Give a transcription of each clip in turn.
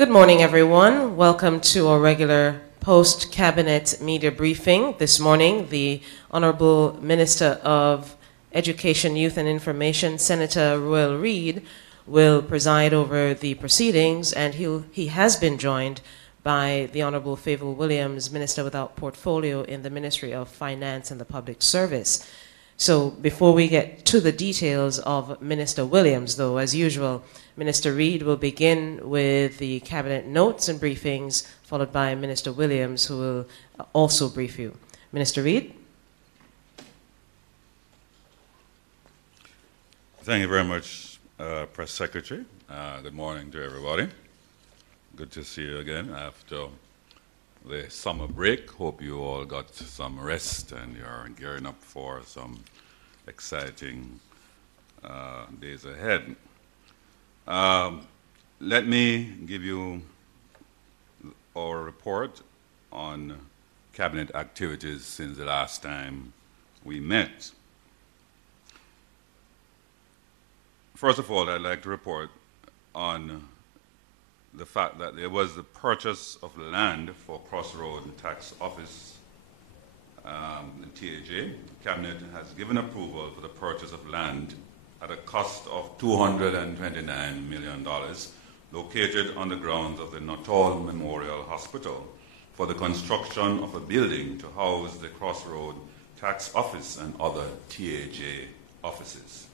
Good morning, everyone. Welcome to our regular post-cabinet media briefing. This morning, the Honorable Minister of Education, Youth and Information, Senator Royal Reid, will preside over the proceedings, and he has been joined by the Honorable Favour Williams, Minister without portfolio in the Ministry of Finance and the Public Service. So before we get to the details of Minister Williams, though, as usual, Minister Reid will begin with the cabinet notes and briefings, followed by Minister Williams, who will also brief you. Minister Reid. Thank you very much, Press Secretary. Good morning to everybody. Good to see you again after the summer break. Hope you all got some rest and you're gearing up for some exciting days ahead. Let me give you our report on cabinet activities since the last time we met. First of all, I'd like to report on the fact that there was the purchase of land for Crossroad Tax Office, the TAJ. Cabinet has given approval for the purchase of land at a cost of $229 million, located on the grounds of the Nuttall Memorial Hospital, for the construction of a building to house the Crossroad Tax Office and other TAJ offices.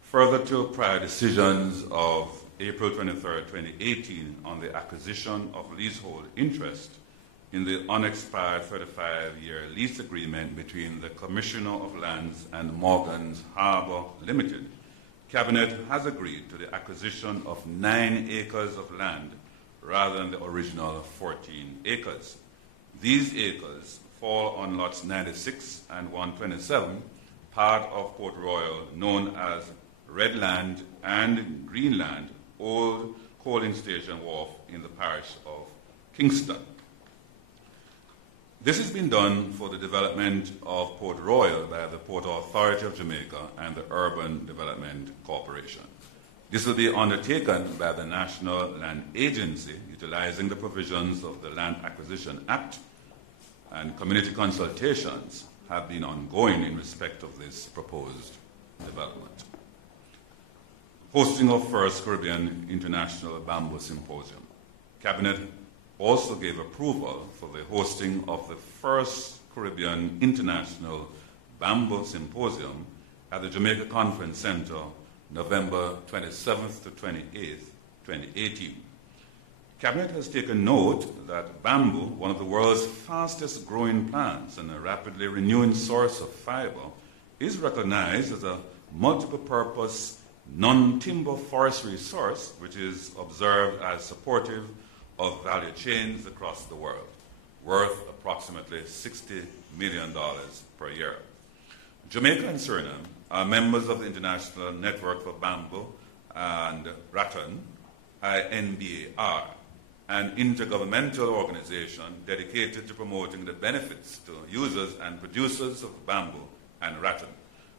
Further to prior decisions of April 23, 2018, on the acquisition of leasehold interest in the unexpired 35-year lease agreement between the Commissioner of Lands and Morgan's Harbour Limited, Cabinet has agreed to the acquisition of 9 acres of land rather than the original 14 acres. These acres fall on lots 96 and 127, part of Port Royal, known as Red Land and Greenland, Old Coaling Station Wharf in the parish of Kingston. This has been done for the development of Port Royal by the Port Authority of Jamaica and the Urban Development Corporation. This will be undertaken by the National Land Agency, utilizing the provisions of the Land Acquisition Act, and community consultations have been ongoing in respect of this proposed development. Hosting of First Caribbean International Bamboo Symposium. Cabinet also gave approval for the hosting of the First Caribbean International Bamboo Symposium at the Jamaica Conference Center, November 27th to 28th, 2018. Cabinet has taken note that bamboo, one of the world's fastest growing plants and a rapidly renewing source of fiber, is recognized as a multiple purpose non-timber forestry source, which is observed as supportive of value chains across the world, worth approximately $60 million per year. Jamaica and Suriname are members of the International Network for Bamboo and Rattan, INBAR, an intergovernmental organization dedicated to promoting the benefits to users and producers of bamboo and rattan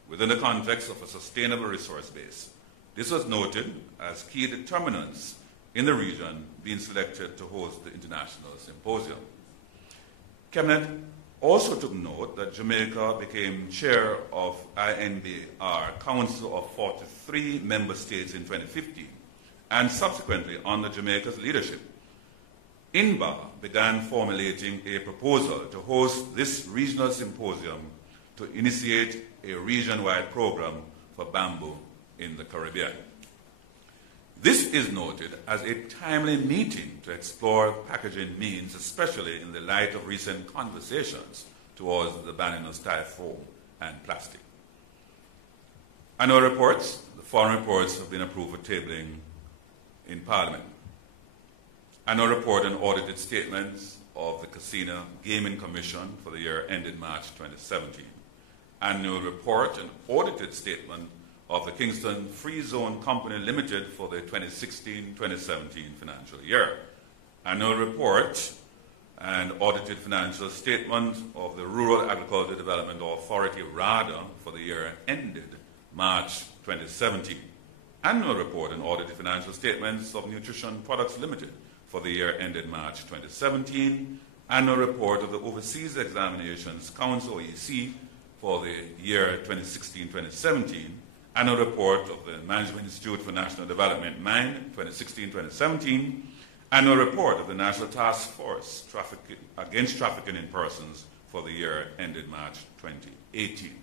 within the context of a sustainable resource base. This was noted as key determinants in the region being selected to host the international symposium. Cabinet also took note that Jamaica became chair of INBAR Council of 43 member states in 2015, and subsequently, under Jamaica's leadership, INBAR began formulating a proposal to host this regional symposium to initiate a region-wide program for bamboo in the Caribbean. This is noted as a timely meeting to explore packaging means, especially in the light of recent conversations towards the banning of styrofoam and plastic. Annual reports, the following reports have been approved for tabling in Parliament. Annual report and audited statements of the Casino Gaming Commission for the year ended March 2017. Annual report and audited statement of the Kingston Free Zone Company Limited for the 2016-2017 financial year. Annual report and audited financial statement of the Rural Agriculture Development Authority, RADA, for the year ended March 2017. annual report and audited financial statements of Nutrition Products Limited for the year ended March 2017, annual report of the Overseas Examinations Council, OEC, for the year 2016-2017, annual report of the Management Institute for National Development, MIND, 2016-2017, annual report of the National Task Force Against Trafficking in Persons for the year ended March 2018.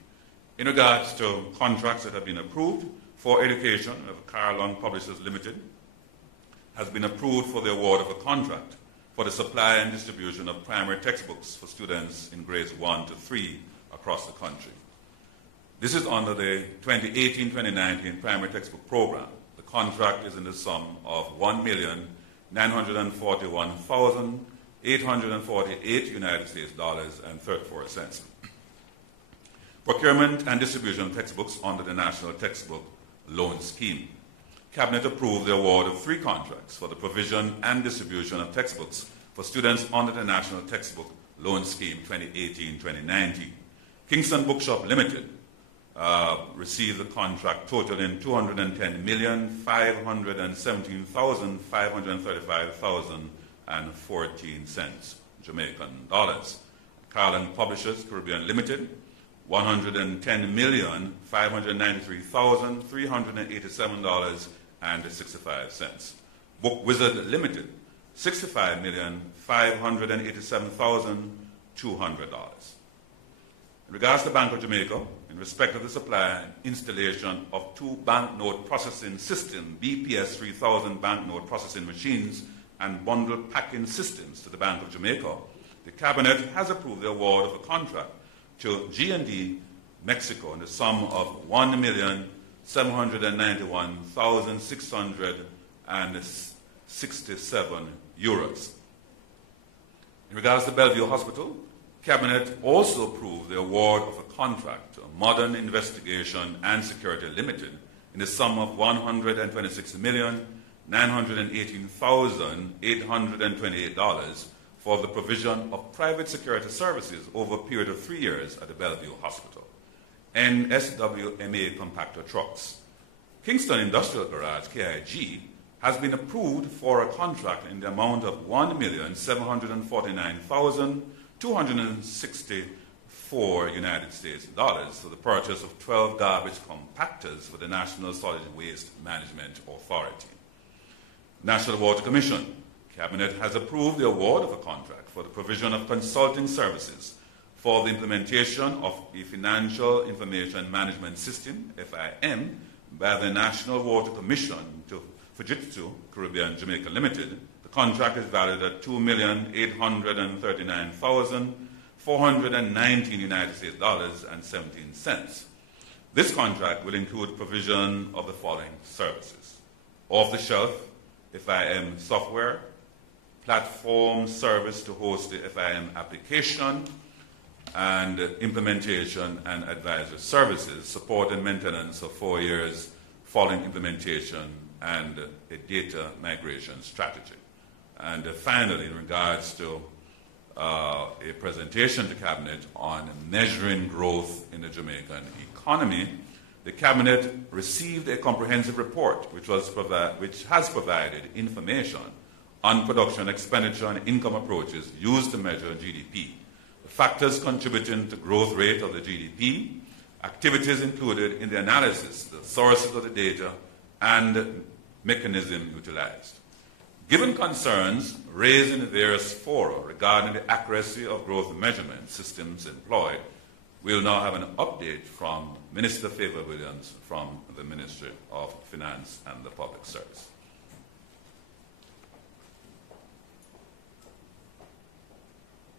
In regards to contracts that have been approved for education, Carlon Publishers Limited has been approved for the award of a contract for the supply and distribution of primary textbooks for students in grades 1 to 3 across the country. This is under the 2018-2019 primary textbook program. The contract is in the sum of $1,941,848 United States dollars and 34 cents. Procurement and distribution of textbooks under the National Textbook Loan Scheme. Cabinet approved the award of 3 contracts for the provision and distribution of textbooks for students under the National Textbook Loan Scheme 2018-2019. Kingston Bookshop Limited received the contract totaling $210,517,535,014 Jamaican dollars. Carlon Publishers Caribbean Limited, $110,593,387.65. Book Wizard Limited, $65,587,200. In regards to Bank of Jamaica, in respect of the supply and installation of 2 banknote processing system, BPS 3000 banknote processing machines and bundle packing systems to the Bank of Jamaica, the Cabinet has approved the award of a contract to G&D Mexico in the sum of €1,791,667. In regards to Bellevue Hospital, Cabinet also approved the award of a contract to Modern Investigation and Security Limited in the sum of $126,918,828 for the provision of private security services over a period of 3 years at the Bellevue Hospital. NSWMA compactor trucks. Kingston Industrial Garage, KIG, has been approved for a contract in the amount of $1,749,264 United States dollars for the purchase of 12 garbage compactors for the National Solid Waste Management Authority. National Water Commission. Cabinet has approved the award of a contract for the provision of consulting services for the implementation of a Financial Information Management System, FIM, by the National Water Commission to Fujitsu Caribbean Jamaica Limited. The contract is valued at $2,839,419 United States dollars and 17 cents. This contract will include provision of the following services: off-the-shelf FIM software, platform service to host the FIM application, and implementation and advisory services, support and maintenance of 4 years following implementation, and a data migration strategy. And finally, in regards to a presentation to Cabinet on measuring growth in the Jamaican economy, the Cabinet received a comprehensive report which has provided information on production, expenditure, and income approaches used to measure GDP, the factors contributing to growth rate of the GDP, activities included in the analysis, the sources of the data, and mechanism utilized. Given concerns raised in various fora regarding the accuracy of growth measurement systems employed, we'll now have an update from Minister Favour Williams from the Ministry of Finance and the Public Service.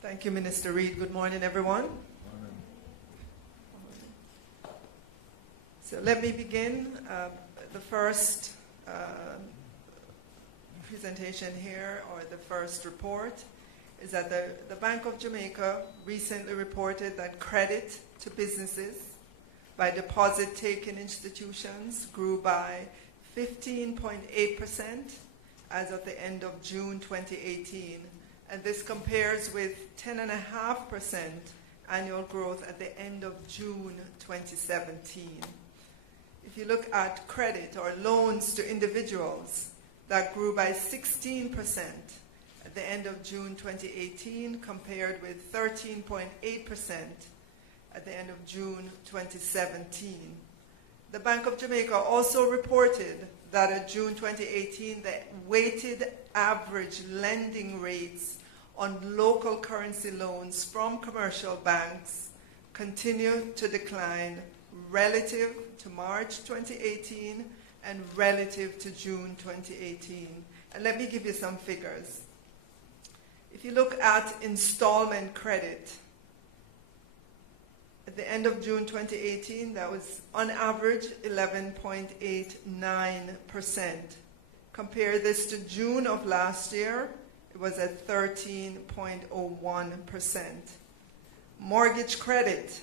Thank you, Minister Reid. Good morning, everyone. So let me begin. The first presentation here, or the first report, is that the Bank of Jamaica recently reported that credit to businesses by deposit-taking institutions grew by 15.8% as of the end of June 2018. And this compares with 10.5% annual growth at the end of June 2017. If you look at credit or loans to individuals, that grew by 16% at the end of June 2018, compared with 13.8% at the end of June 2017. The Bank of Jamaica also reported that at June 2018, the weighted average lending rates on local currency loans from commercial banks continue to decline relative to March 2018 and relative to June 2018. And let me give you some figures. If you look at installment credit, at the end of June 2018, that was on average 11.89%. Compare this to June of last year, it was at 13.01%. Mortgage credit,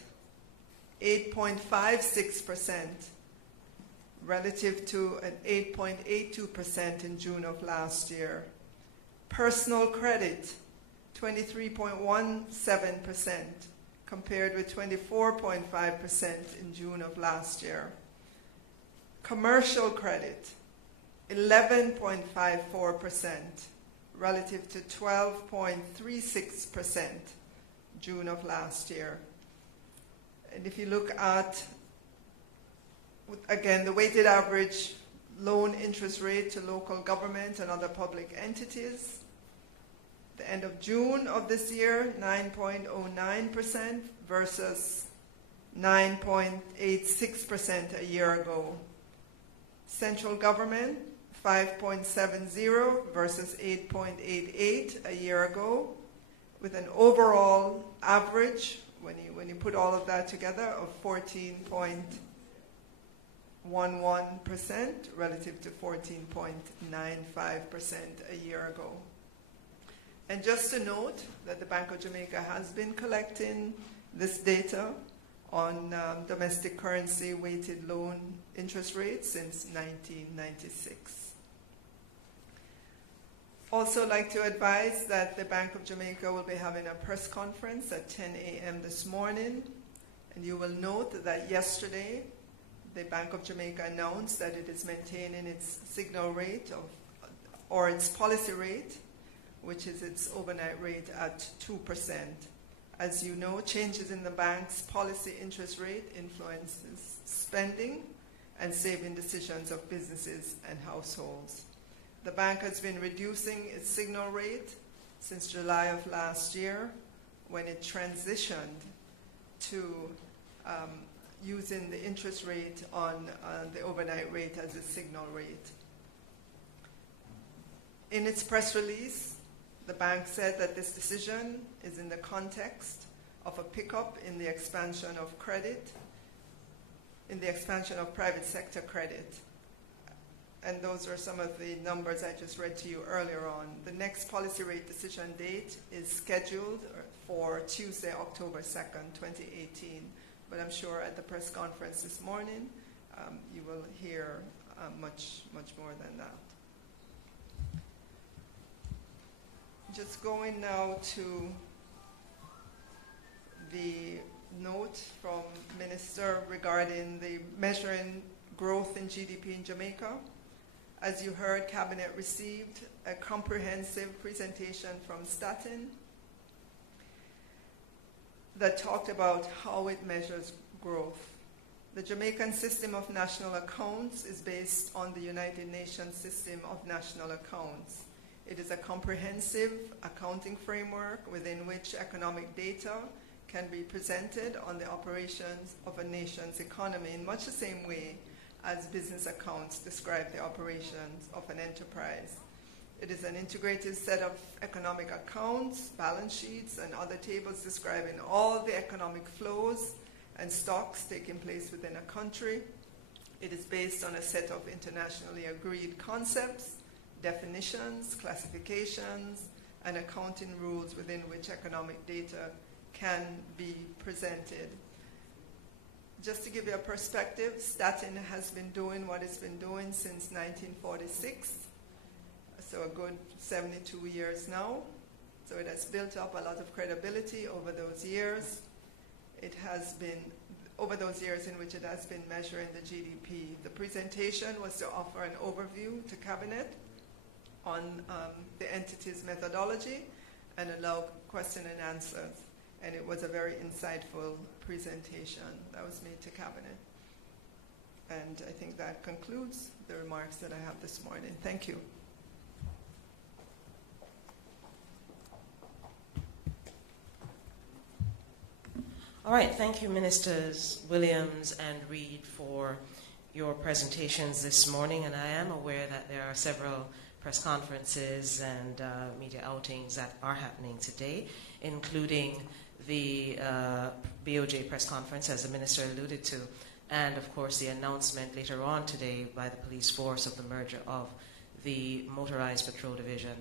8.56%, relative to an 8.82% in June of last year. Personal credit, 23.17%, compared with 24.5% in June of last year. Commercial credit, 11.54%, relative to 12.36% June of last year. And if you look at, again, the weighted average loan interest rate to local government and other public entities, the end of June of this year, 9.09% versus 9.86% a year ago. Central government, 5.70 versus 8.88 a year ago, with an overall average, when you put all of that together, of 14.11% relative to 14.95% a year ago. And just to note that the Bank of Jamaica has been collecting this data on domestic currency weighted loan interest rates since 1996. Also like to advise that the Bank of Jamaica will be having a press conference at 10 a.m. this morning. And you will note that yesterday, the Bank of Jamaica announced that it is maintaining its signal rate or its policy rate, which is its overnight rate at 2%. As you know, changes in the bank's policy interest rate influences spending and saving decisions of businesses and households. The bank has been reducing its signal rate since July of last year, when it transitioned to using the interest rate on the overnight rate as a signal rate. In its press release, the bank said that this decision is in the context of a pickup in the expansion of credit, in the expansion of private sector credit. And those are some of the numbers I just read to you earlier on. The next policy rate decision date is scheduled for Tuesday, October 2nd, 2018. But I'm sure at the press conference this morning, you will hear much more than that. Just going now to the note from Minister regarding the measuring growth in GDP in Jamaica. As you heard, Cabinet received a comprehensive presentation from Statin that talked about how it measures growth. The Jamaican system of national accounts is based on the United Nations system of national accounts. It is a comprehensive accounting framework within which economic data can be presented on the operations of a nation's economy in much the same way as business accounts describe the operations of an enterprise. It is an integrated set of economic accounts, balance sheets, and other tables describing all the economic flows and stocks taking place within a country. It is based on a set of internationally agreed concepts, definitions, classifications, and accounting rules within which economic data can be presented. Just to give you a perspective, Statin has been doing what it's been doing since 1946, so a good 72 years now. So it has built up a lot of credibility over those years. It has been over those years in which it has been measuring the GDP. The presentation was to offer an overview to Cabinet on the entity's methodology and allow question and answers. And it was a very insightful presentation that was made to Cabinet. And I think that concludes the remarks that I have this morning. Thank you. All right, thank you, Ministers Williams and Reid, for your presentations this morning. And I am aware that there are several press conferences and media outings that are happening today, including the BOJ press conference, as the Minister alluded to, and of course the announcement later on today by the police force of the merger of the Motorized Patrol Division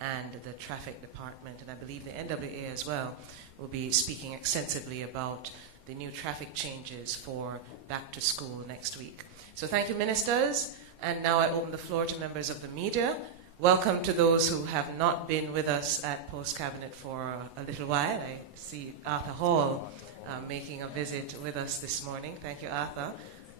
and the Traffic Department. And I believe the NWA as well will be speaking extensively about the new traffic changes for back to school next week. So thank you, Ministers. And now I open the floor to members of the media. Welcome to those who have not been with us at Post Cabinet for a little while. I see Arthur Hall making a visit with us this morning. Thank you, Arthur.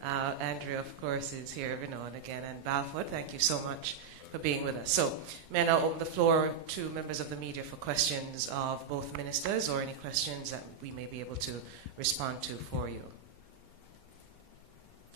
Andrea, of course, is here every now and again. And Balfour, thank you so much for being with us. So may I now open the floor to members of the media for questions of both ministers or any questions that we may be able to respond to for you.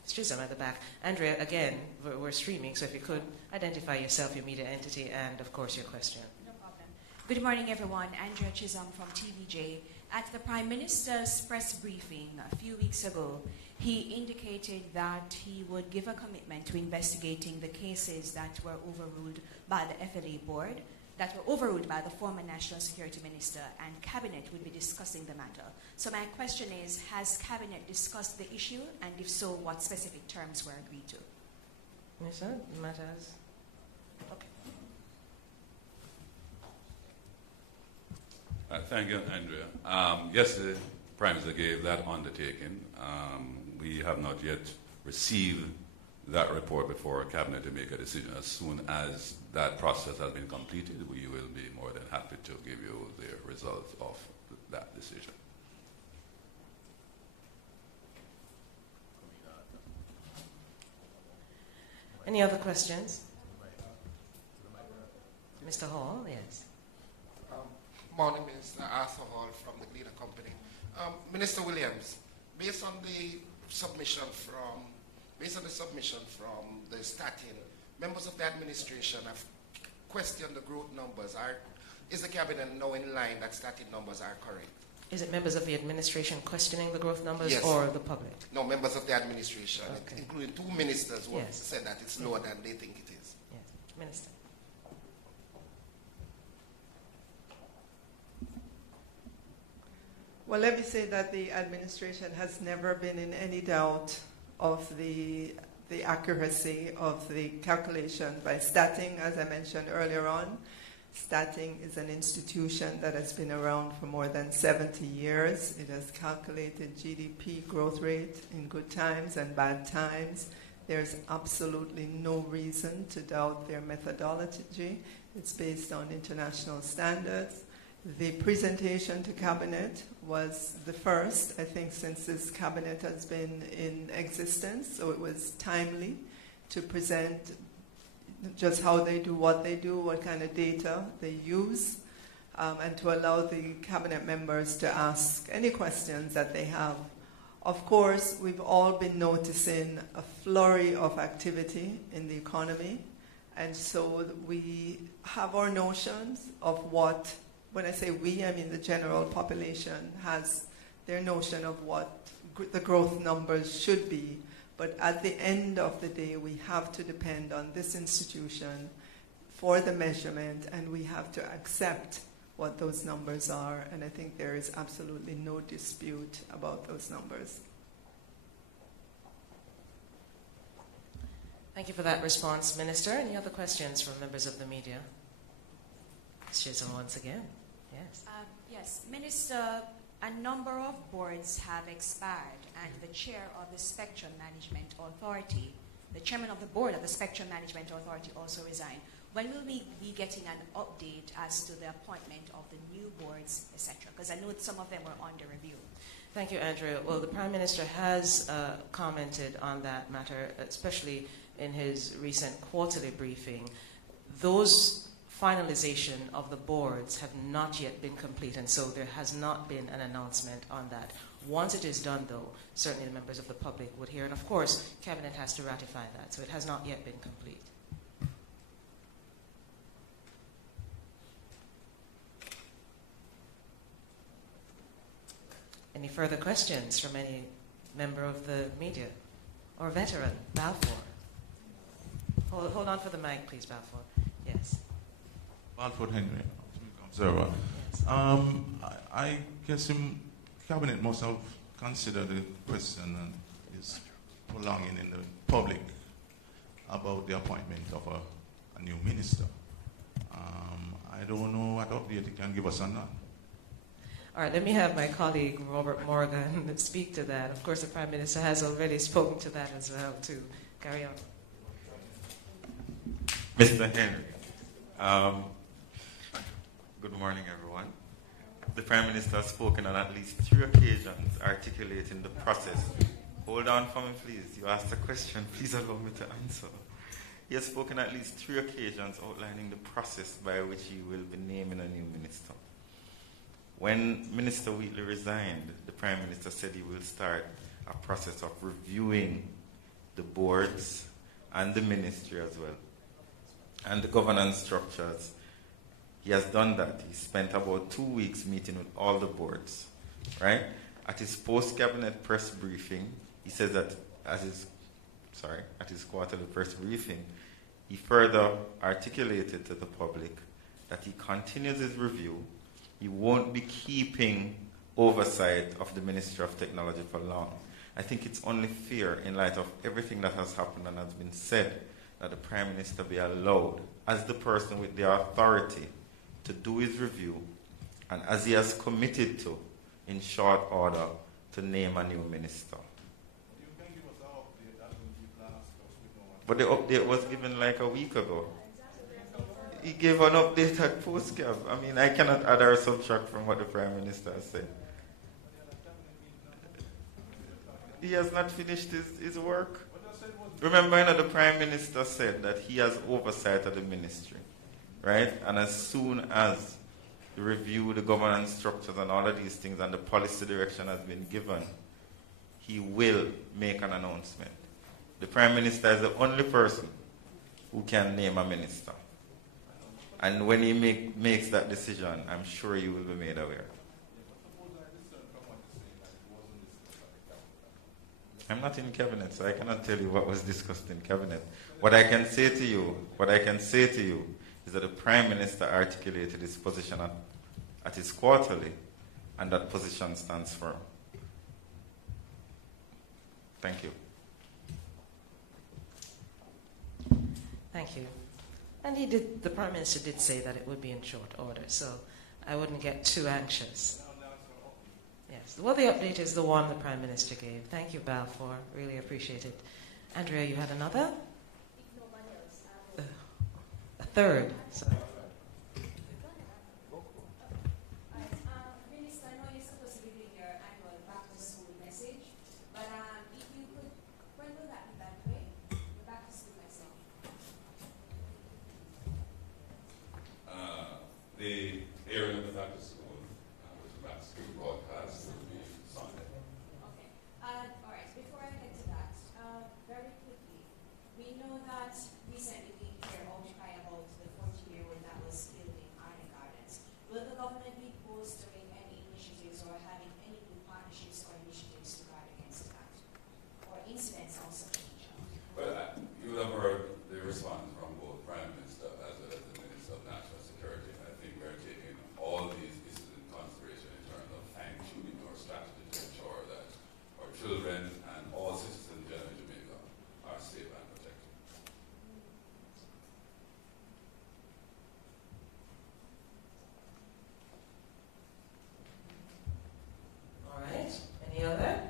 Chisholm at the back. Andrea, again, we're streaming, so if you could identify yourself, your media entity, and of course your question. No problem. Good morning, everyone. Andrea Chisholm from TVJ. At the Prime Minister's press briefing a few weeks ago, he indicated that he would give a commitment to investigating the cases that were overruled by the FLA board, that were overruled by the former National Security Minister, and Cabinet would be discussing the matter. So my question is, has Cabinet discussed the issue, and if so, what specific terms were agreed to? Minister, matters. Okay. Thank you, Andrea. Yes, the Prime Minister gave that undertaking. We have not yet received that report before Cabinet to make a decision. As soon as that process has been completed, we will be more than happy to give you the results of that decision. Any other questions? Mr. Hall, yes. Morning, Minister Arthur Hall from the Gleaner Company. Minister Williams, based on the submission from the statin, members of the administration have questioned the growth numbers. Is the Cabinet now in line that statin numbers are correct? Is it members of the administration questioning the growth numbers, yes, or the public? No, members of the administration, okay, including two ministers who have yes, said that it's lower than they think it is. Yes, Minister. Well, let me say that the administration has never been in any doubt of the accuracy of the calculation by Stating. As I mentioned earlier on, Stating is an institution that has been around for more than 70 years. It has calculated GDP growth rate in good times and bad times. There's absolutely no reason to doubt their methodology. It's based on international standards. The presentation to Cabinet was the first, I think, since this Cabinet has been in existence, so it was timely to present just how they do, what kind of data they use, and to allow the Cabinet members to ask any questions that they have. Of course, we've all been noticing a flurry of activity in the economy, and so we have our notions of what, when I say we, I mean the general population has their notion of what the growth numbers should be. But at the end of the day, we have to depend on this institution for the measurement, and we have to accept what those numbers are. And I think there is absolutely no dispute about those numbers. Thank you for that response, Minister. Any other questions from members of the media? Ms. Chisholm once again. Yes. Yes, Minister, a number of boards have expired, and the chair of the Spectrum Management Authority, the chairman of the board of the Spectrum Management Authority also resigned. When will we be getting an update as to the appointment of the new boards, etc.? Because I know some of them were under review. Thank you, Andrea. Well, the Prime Minister has commented on that matter, especially in his recent quarterly briefing. Those finalization of the boards have not yet been complete, and so there has not been an announcement on that. Once it is done, though, certainly the members of the public would hear. And of course, Cabinet has to ratify that, so it has not yet been complete. Any further questions from any member of the media or veteran? Balfour. Hold on for the mic, please, Balfour. Yes. Balfour Henry, Observer. Yes. I guess the Cabinet must have considered the question and is prolonging in the public about the appointment of a new minister. I don't know what update you can give us on that. All right, let me have my colleague Robert Morgan speak to that. Of course, the Prime Minister has already spoken to that as well, too. Carry on. Mr. Henry, good morning, everyone. The Prime Minister has spoken on at least 3 occasions articulating the process. Hold on for me, please. You asked a question. Please allow me to answer. He has spoken at least 3 occasions outlining the process by which he will be naming a new minister. When Minister Wheatley resigned, the Prime Minister said he will start a process of reviewing the boards and the ministry as well, and the governance structures. He has done that. He spent about 2 weeks meeting with all the boards, right? At his post-cabinet press briefing, he says that at his quarterly press briefing, he further articulated to the public that he continues his review. He won't be keeping oversight of the Ministry of Technology for long. I think it's only fair, in light of everything that has happened and has been said, that the Prime Minister be allowed, as the person with the authority, to do his review, and as he has committed to, in short order, to name a new minister. You can give us an update that will last us. But the update was given like a week ago. He gave an update at post-cab. I mean, I cannot add or subtract from what the Prime Minister has said. He has not finished his work. Remember, the Prime Minister said that he has oversight of the ministry, right? And as soon as the review, the governance structures and all of these things and the policy direction has been given, he will make an announcement. The Prime Minister is the only person who can name a minister. And when he makes that decision, I'm sure you will be made aware. I'm not in cabinet, so I cannot tell you what was discussed in cabinet. What I can say to you is that the Prime Minister articulated his position at his quarterly, and that position stands firm. Thank you. Thank you. And the Prime Minister did say that it would be in short order, so I wouldn't get too anxious. Yes. Well, the update is the one the Prime Minister gave. Thank you, Balfour. Really appreciate it. Andrea, you had another? If nobody else, A third. Sorry. Minister, I know you're supposed to be doing your annual back-to-school message, but if you could, when will that be done, right? The back-to-school message. The airing of the back to school, with the back to school broadcast, will be Sunday. Okay. All right. Before I get to that, very quickly, we know that recently we hear outcry about the 14-year-old that was killed in Arden Gardens. Will the government be bolstering any initiatives or having any new partnerships or initiatives to guard against that, or incidents of such nature? Well, you will have heard the response from both Prime Minister as well as the Minister of National Security. I think we're taking all these issues in consideration in terms of fine-tuning our strategy to ensure that our children and all citizens in Jamaica are safe and protected. All right. Any other?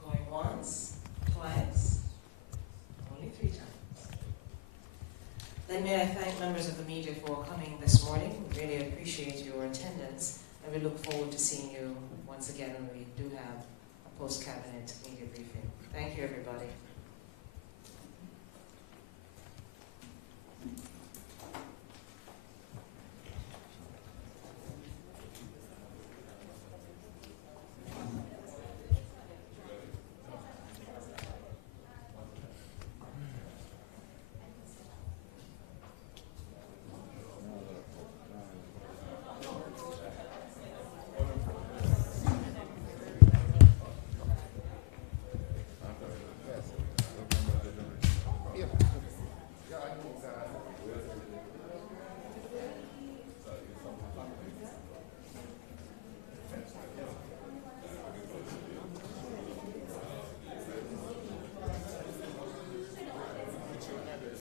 Going once, twice, only 3 times. Then may I thank members of the media for coming this morning. We really appreciate your attendance, and we look forward to seeing you once again when we do have a post-cabinet media briefing. Thank you, everybody.